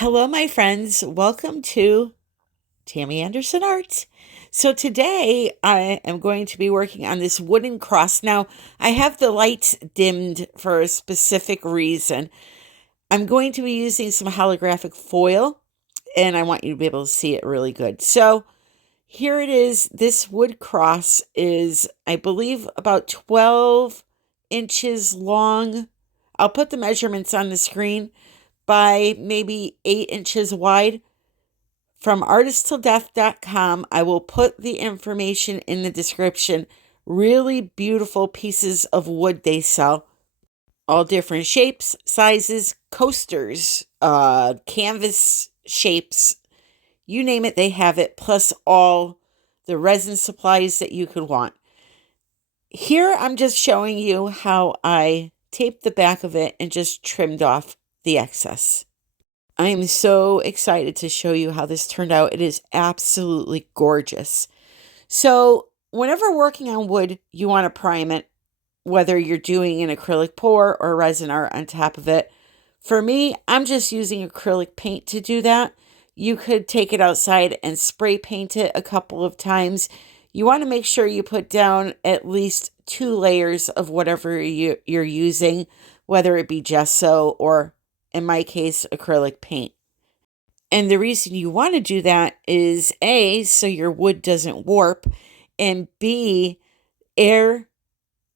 Hello, my friends. Welcome to Tammy Anderson Art. So today I am going to be working on this wooden cross. Now, I have the lights dimmed for a specific reason. I'm going to be using some holographic foil, and I want you to be able to see it really good. So here it is. This wood cross is, I believe, about 12 inches long. I'll put the measurements on the screen, by maybe 8 inches wide. From artisttilldeath.com, I will put the information in the description. Really beautiful pieces of wood they sell. All different shapes, sizes, coasters, canvas shapes. You name it, they have it, plus all the resin supplies that you could want. Here, I'm just showing you how I taped the back of it and just trimmed off the excess. I am so excited to show you how this turned out. It is absolutely gorgeous. So whenever working on wood, you want to prime it, whether you're doing an acrylic pour or resin art on top of it. For me, I'm just using acrylic paint to do that. You could take it outside and spray paint it a couple of times. You want to make sure you put down at least 2 layers of whatever you're using, whether it be gesso or, in my case, acrylic paint. And the reason you want to do that is A, so your wood doesn't warp, and B, air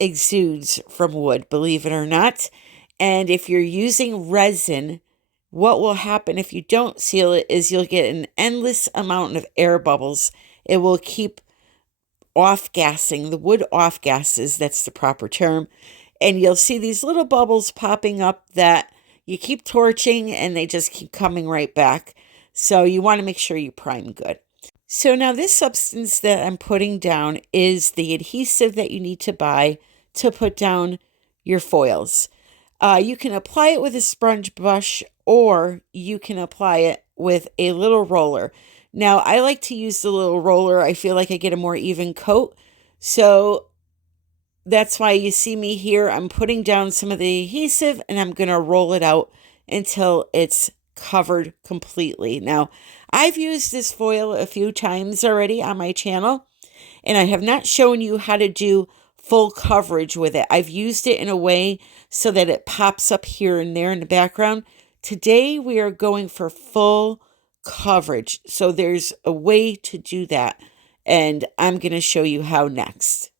exudes from wood, believe it or not. And if you're using resin, what will happen if you don't seal it is you'll get an endless amount of air bubbles. It will keep off-gassing, the wood off-gasses, that's the proper term. And you'll see these little bubbles popping up that you keep torching and they just keep coming right back. So you want to make sure you prime good. So now this substance that I'm putting down is the adhesive that you need to buy to put down your foils. You can apply it with a sponge brush or you can apply it with a little roller. Now I like to use the little roller. I feel like I get a more even coat. So that's why you see me here. I'm putting down some of the adhesive and I'm going to roll it out until it's covered completely. Now, I've used this foil a few times already on my channel, and I have not shown you how to do full coverage with it. I've used it in a way so that it pops up here and there in the background. Today, we are going for full coverage. So there's a way to do that, and I'm going to show you how next.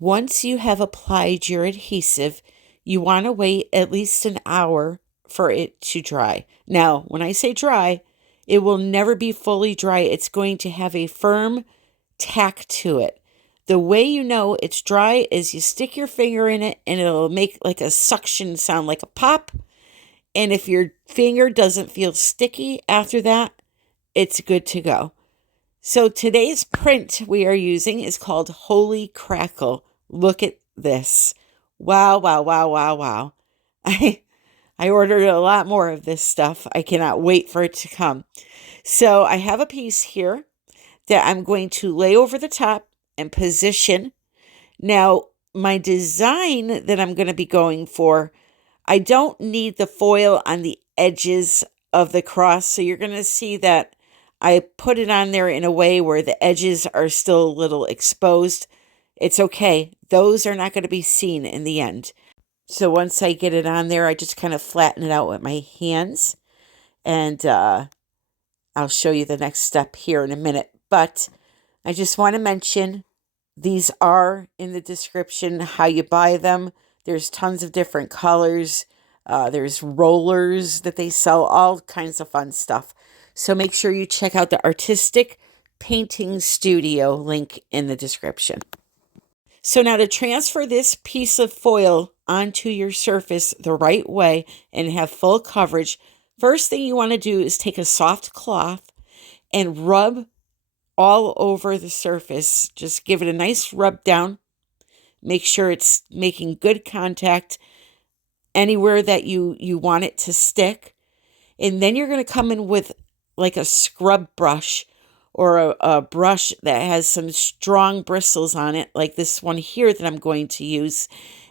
Once you have applied your adhesive, you want to wait at least an hour for it to dry. Now, when I say dry, it will never be fully dry. It's going to have a firm tack to it. The way you know it's dry is you stick your finger in it and it'll make like a suction sound, like a pop. And if your finger doesn't feel sticky after that, it's good to go. So today's print we are using is called Holy Crackle. Look at this. Wow, wow, wow, wow, wow. I ordered a lot more of this stuff. I cannot wait for it to come. So I have a piece here that I'm going to lay over the top and position. Now, my design that I'm going to be going for, I don't need the foil on the edges of the cross. So you're going to see that I put it on there in a way where the edges are still a little exposed. It's okay. Those are not going to be seen in the end. So once I get it on there, I just kind of flatten it out with my hands. And I'll show you the next step here in a minute. But I just want to mention these are in the description how you buy them. There's tons of different colors. There's rollers that they sell, all kinds of fun stuff. So make sure you check out the Artistic Painting Studio link in the description. So now to transfer this piece of foil onto your surface the right way and have full coverage, first thing you want to do is take a soft cloth and rub all over the surface. Just give it a nice rub down. Make sure it's making good contact anywhere that you want it to stick. And then you're going to come in with like a scrub brush or a brush that has some strong bristles on it, like this one here that I'm going to use.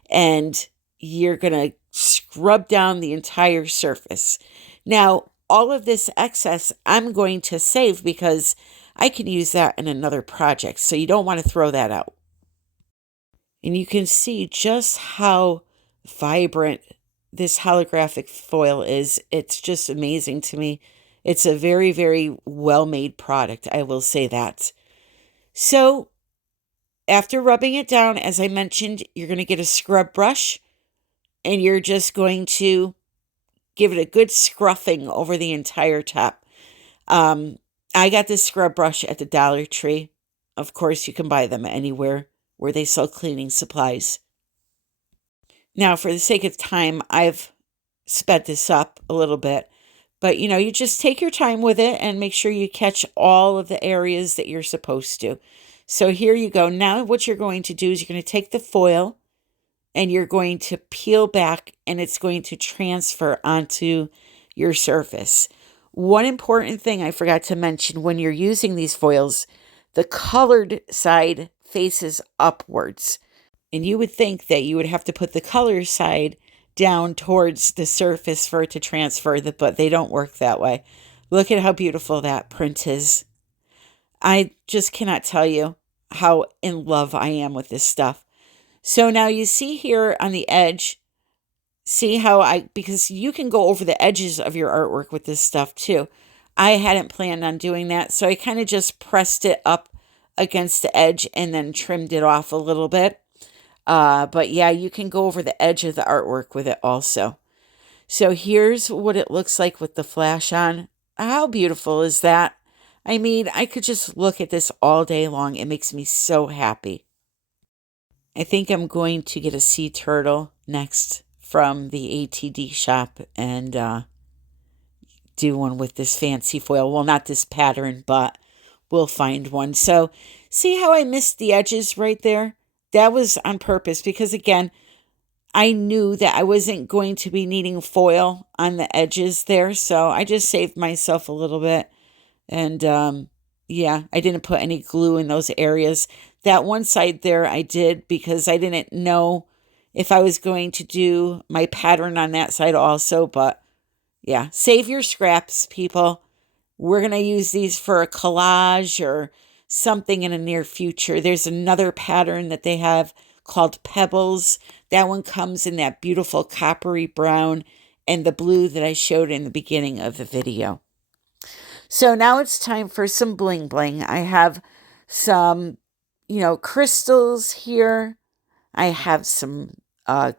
And you're going to scrub down the entire surface. Now, all of this excess I'm going to save because I can use that in another project. So you don't want to throw that out. And you can see just how vibrant this holographic foil is. It's just amazing to me. It's a very, very well-made product. I will say that. So after rubbing it down, as I mentioned, you're going to get a scrub brush and you're just going to give it a good scruffing over the entire top. I got this scrub brush at the Dollar Tree. Of course, you can buy them anywhere where they sell cleaning supplies. Now, for the sake of time, I've sped this up a little bit. But, you just take your time with it and make sure you catch all of the areas that you're supposed to. So here you go. Now what you're going to do is you're going to take the foil and you're going to peel back and it's going to transfer onto your surface. One important thing I forgot to mention when you're using these foils, the colored side faces upwards. And you would think that you would have to put the color side down towards the surface for it to transfer, but they don't work that way. Look at how beautiful that print is. I just cannot tell you how in love I am with this stuff. So now you see here on the edge, see how because you can go over the edges of your artwork with this stuff too. I hadn't planned on doing that, so I kind of just pressed it up against the edge and then trimmed it off a little bit. But yeah, you can go over the edge of the artwork with it also. So here's what it looks like with the flash on. How beautiful is that? I mean, I could just look at this all day long. It makes me so happy. I think I'm going to get a sea turtle next from the ATD shop and do one with this fancy foil. Well, not this pattern, but we'll find one. So see how I missed the edges right there? That was on purpose because, again, I knew that I wasn't going to be needing foil on the edges there. So I just saved myself a little bit. And yeah, I didn't put any glue in those areas. That one side there I did because I didn't know if I was going to do my pattern on that side also. But yeah, save your scraps, people. We're going to use these for a collage or something in the near future. There's another pattern that they have called Pebbles. That one comes in that beautiful coppery brown and the blue that I showed in the beginning of the video. So now it's time for some bling bling. I have some, crystals here. I have some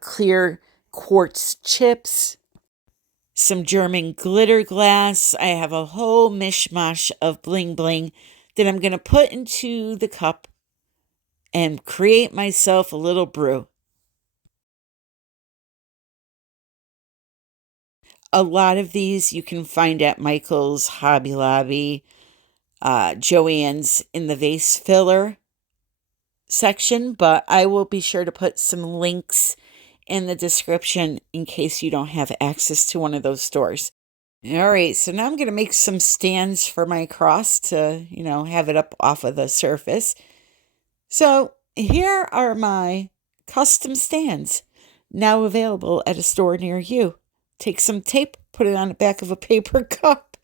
clear quartz chips, some German glitter glass. I have a whole mishmash of bling bling that I'm going to put into the cup and create myself a little brew. A lot of these you can find at Michael's, Hobby Lobby, Joann's in the vase filler section, but I will be sure to put some links in the description in case you don't have access to one of those stores. All right, so now I'm going to make some stands for my cross to, have it up off of the surface. So here are my custom stands now available at a store near you. Take some tape, put it on the back of a paper cup,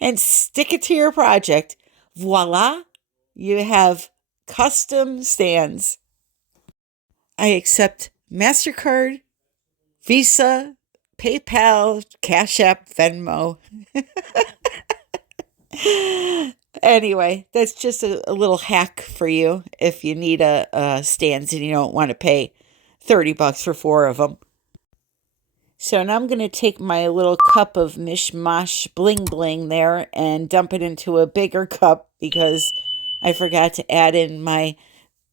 and stick it to your project. Voila, you have custom stands. I accept MasterCard, Visa, PayPal, Cash App, Venmo. Anyway, that's just a little hack for you if you need a stands and you don't want to pay $30 for 4 of them. So now I'm going to take my little cup of mishmash bling bling there and dump it into a bigger cup because I forgot to add in my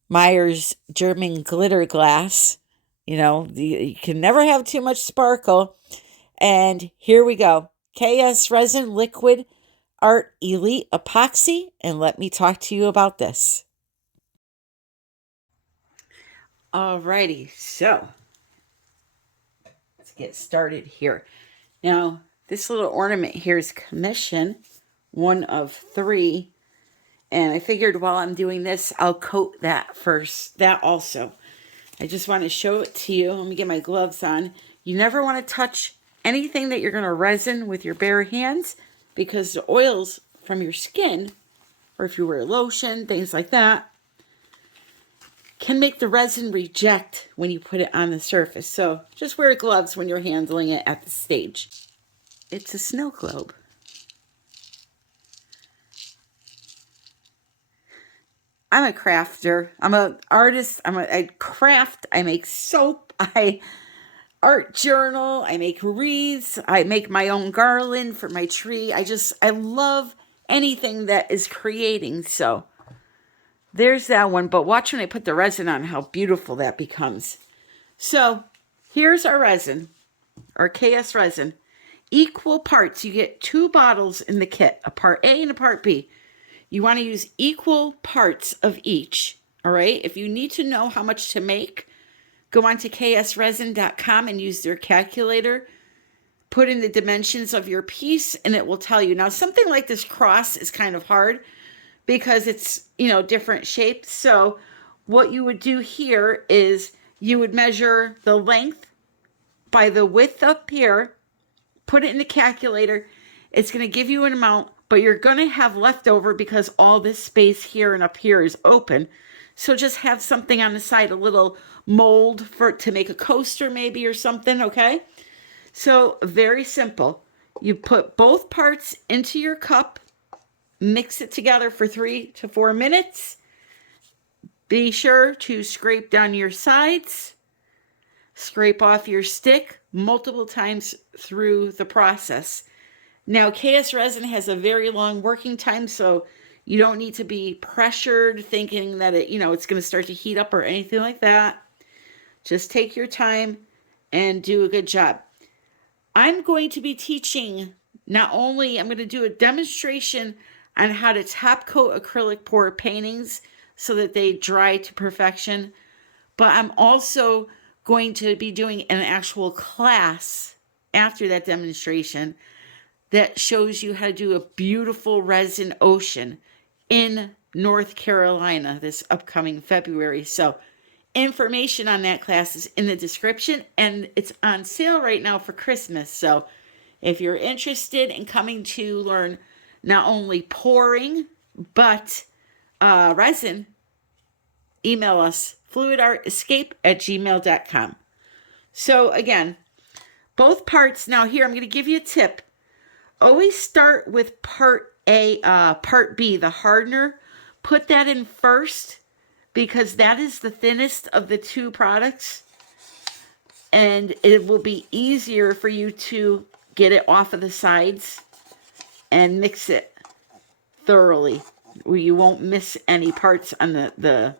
Meyer's German glitter glass. You can never have too much sparkle. And here we go. KS Resin Liquid Art Elite Epoxy. And let me talk to you about this. Alrighty, so let's get started here. Now, this little ornament here is commission, 1 of 3. And I figured while I'm doing this, I'll coat that first. That also. I just want to show it to you. Let me get my gloves on. You never want to touch anything that you're going to resin with your bare hands, because the oils from your skin, or if you wear lotion, things like that, can make the resin reject when you put it on the surface. So just wear gloves when you're handling it at the stage. It's a snow globe. I'm a crafter. I'm an artist. I craft. I make soap. I art journal. I make wreaths. I make my own garland for my tree. I love anything that is creating. So there's that one. But watch when I put the resin on how beautiful that becomes. So here's our resin, our KS resin. Equal parts. You get 2 bottles in the kit, a part A and a part B. You want to use equal parts of each, all right? If you need to know how much to make, go on to ksresin.com and use their calculator. Put in the dimensions of your piece, and it will tell you. Now, something like this cross is kind of hard because it's, different shapes. So what you would do here is you would measure the length by the width up here, put it in the calculator. It's going to give you an amount, but you're going to have leftover because all this space here and up here is open. So just have something on the side, a little mold to make a coaster maybe or something, okay? So very simple. You put both parts into your cup, mix it together for 3 to 4 minutes. Be sure to scrape down your sides, scrape off your stick multiple times through the process. Now, KS resin has a very long working time, so you don't need to be pressured thinking that it's going to start to heat up or anything like that. Just take your time and do a good job. I'm going to be teaching, I'm going to do a demonstration on how to top coat acrylic pour paintings so that they dry to perfection. But I'm also going to be doing an actual class after that demonstration that shows you how to do a beautiful resin ocean in North Carolina this upcoming February. So information on that class is in the description, and it's on sale right now for Christmas. So if you're interested in coming to learn not only pouring, but resin, email us, fluidartescape@gmail.com. So again, both parts. Now here, I'm going to give you a tip. Always start with part B, the hardener. Put that in first because that is the thinnest of the 2 products. And it will be easier for you to get it off of the sides and mix it thoroughly, where you won't miss any parts on the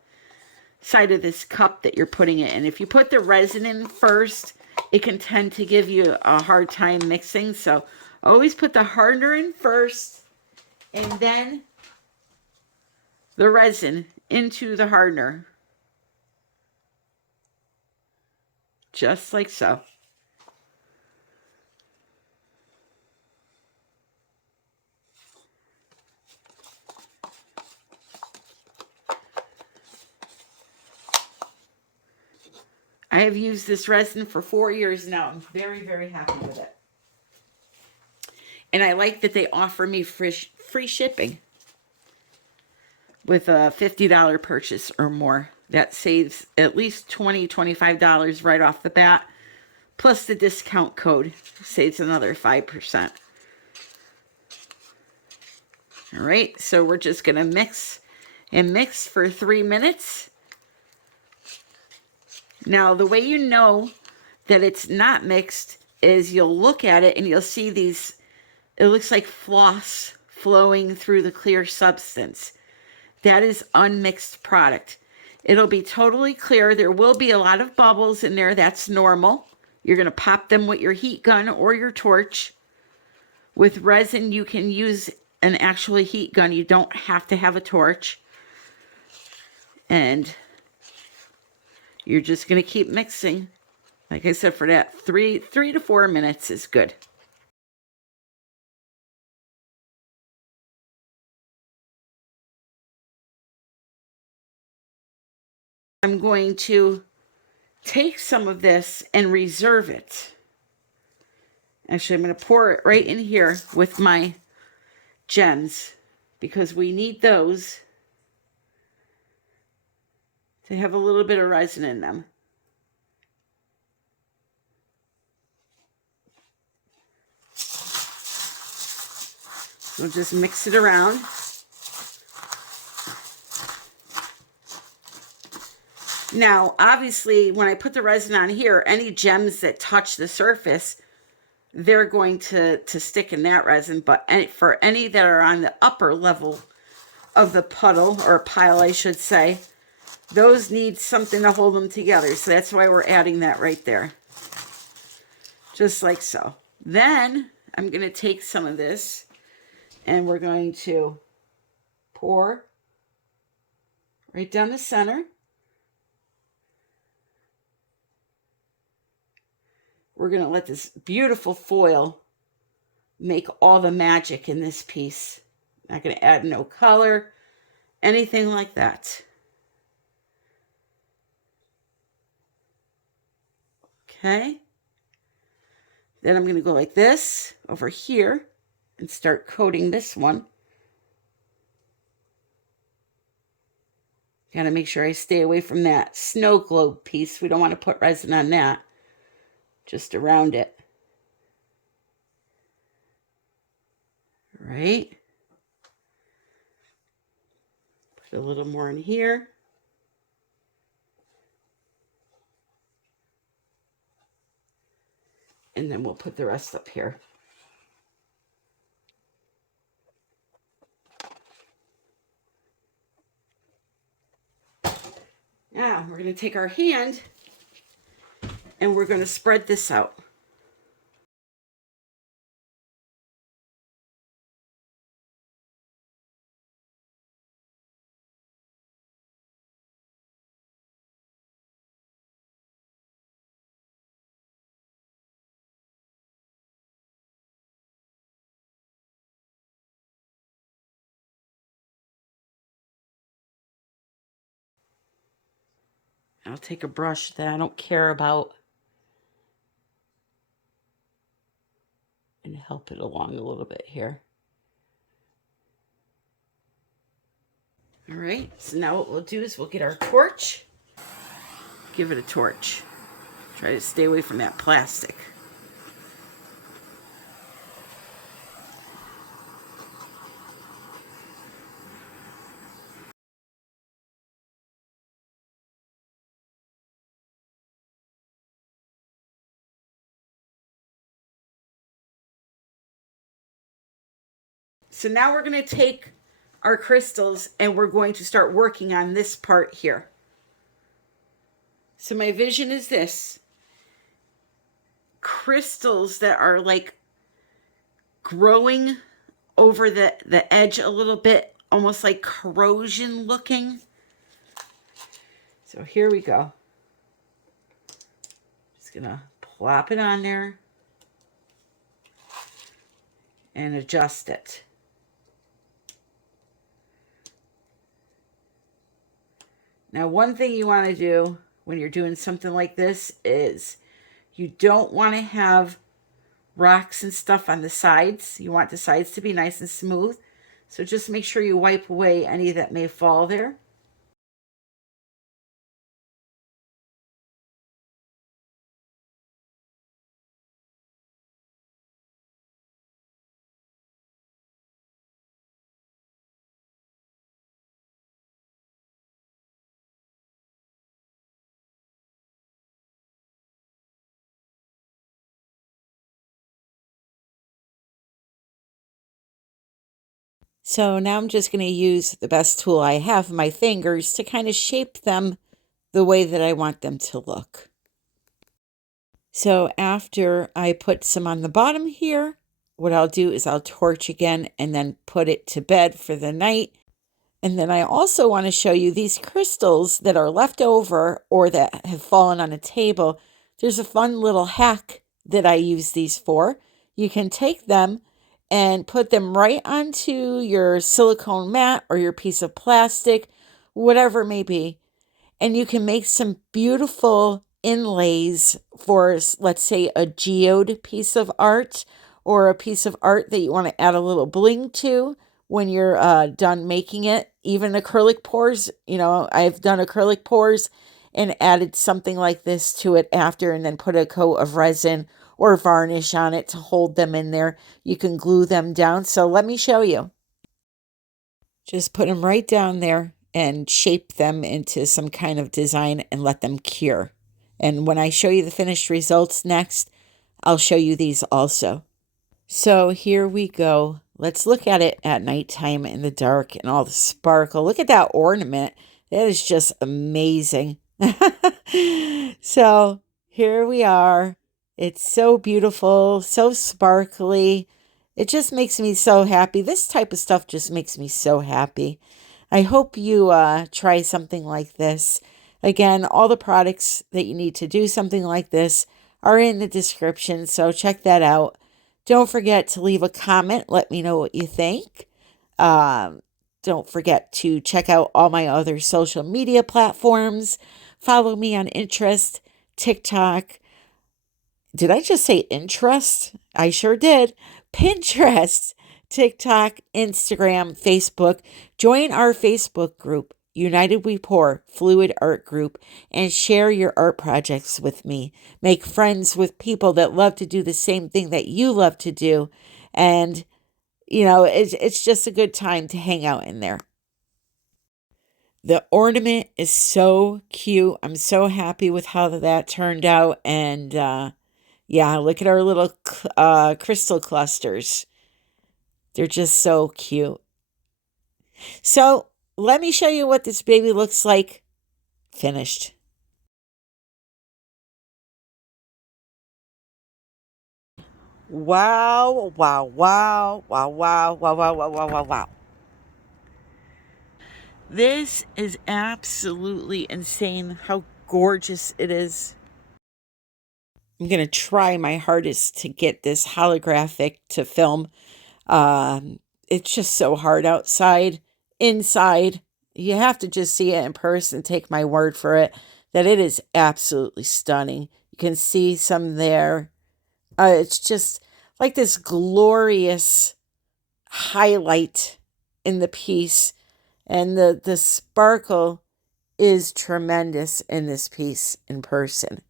side of this cup that you're putting it in. If you put the resin in first, it can tend to give you a hard time mixing. So always put the hardener in first and then the resin into the hardener. Just like so. I have used this resin for 4 years now. I'm very, very happy with it. And I like that they offer me free shipping with a $50 purchase or more. That saves at least $20, $25 right off the bat. Plus the discount code saves another 5%. All right, so we're just going to mix and mix for 3 minutes. Now, the way you know that it's not mixed is you'll look at it and you'll see these, it looks like floss flowing through the clear substance. That is unmixed product. It'll be totally clear. There will be a lot of bubbles in there. That's normal. You're going to pop them with your heat gun or your torch. With resin, you can use an actual heat gun. You don't have to have a torch. And you're just going to keep mixing. Like I said, for that 3 to 4 minutes is good. I'm going to take some of this and reserve it. Actually, I'm going to pour it right in here with my gems because we need those to have a little bit of resin in them. We'll just mix it around. Now, obviously, when I put the resin on here, any gems that touch the surface, they're going to stick in that resin. But for any that are on the upper level of the puddle, or pile, I should say, those need something to hold them together. So that's why we're adding that right there. Just like so. Then I'm going to take some of this and we're going to pour right down the center. We're going to let this beautiful foil make all the magic in this piece. Not going to add no color, anything like that. Okay. Then I'm going to go like this over here and start coating this one. Got to make sure I stay away from that snow globe piece. We don't want to put resin on that. Just around it. Right. Put a little more in here. And then we'll put the rest up here. Now we're going to take our hand and we're going to spread this out. I'll take a brush that I don't care about and help it along a little bit here. All right, so now what we'll do is we'll get our torch, give it a torch. Try to stay away from that plastic. So now we're going to take our crystals and we're going to start working on this part here. So my vision is this. Crystals that are like growing over the edge a little bit, almost like corrosion looking. So here we go. Just gonna plop it on there and adjust it. Now, one thing you want to do when you're doing something like this is you don't want to have rocks and stuff on the sides. You want the sides to be nice and smooth. So just make sure you wipe away any that may fall there. So now I'm just going to use the best tool I have, my fingers, to kind of shape them the way that I want them to look. So after I put some on the bottom here, what I'll do is I'll torch again and then put it to bed for the night. And then I also want to show you these crystals that are left over or that have fallen on a table. There's a fun little hack that I use these for. You can take them and put them right onto your silicone mat or your piece of plastic, whatever it may be. And you can make some beautiful inlays for, let's say, a geode piece of art or a piece of art that you want to add a little bling to when you're done making it. Even acrylic pours, I've done acrylic pours and added something like this to it after, and then put a coat of resin or varnish on it to hold them in there. You can glue them down. So let me show you. Just put them right down there and shape them into some kind of design and let them cure. And when I show you the finished results next, I'll show you these also. So here we go. Let's look at it at nighttime in the dark and all the sparkle. Look at that ornament. That is just amazing. So here we are. It's so beautiful, so sparkly. It just makes me so happy. This type of stuff just makes me so happy. I hope you try something like this. Again, all the products that you need to do something like this are in the description, so check that out. Don't forget to leave a comment. Let me know what you think. Don't forget to check out all my other social media platforms. Follow me on Pinterest, TikTok. Did I just say interest? I sure did. Pinterest, TikTok, Instagram, Facebook. Join our Facebook group, United We Pour Fluid Art Group, and share your art projects with me. Make friends with people that love to do the same thing that you love to do. And, it's just a good time to hang out in there. The ornament is so cute. I'm so happy with how that turned out. And, yeah, look at our little crystal clusters. They're just so cute. So let me show you what this baby looks like finished. Wow, wow, wow, wow, wow, wow, wow, wow, wow, wow, wow. This is absolutely insane how gorgeous it is. I'm going to try my hardest to get this holographic to film. It's just so hard outside. Inside, you have to just see it in person, take my word for it, that it is absolutely stunning. You can see some there. It's just like this glorious highlight in the piece. And the sparkle is tremendous in this piece in person.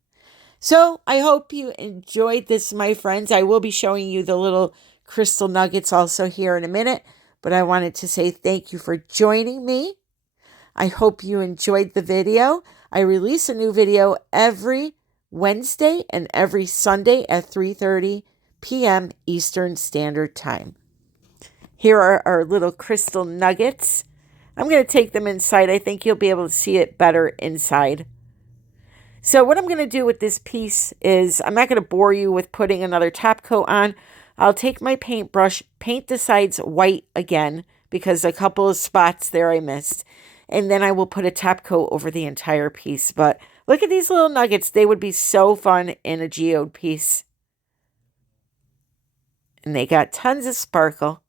So I hope you enjoyed this, my friends. I will be showing you the little crystal nuggets also here in a minute, but I wanted to say thank you for joining me. I hope you enjoyed the video. I release a new video every Wednesday and every Sunday at 3:30 p.m. Eastern Standard Time. Here are our little crystal nuggets. I'm going to take them inside. I think you'll be able to see it better inside. So what I'm going to do with this piece is, I'm not going to bore you with putting another top coat on. I'll take my paintbrush, paint the sides white again, because a couple of spots there I missed. And then I will put a top coat over the entire piece. But look at these little nuggets. They would be so fun in a geode piece. And they got tons of sparkle.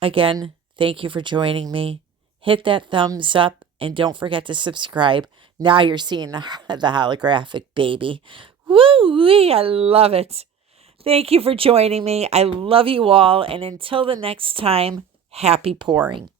Again, thank you for joining me. Hit that thumbs up and don't forget to subscribe. Now you're seeing the holographic baby. Woo-wee, I love it. Thank you for joining me. I love you all. And until the next time, happy pouring.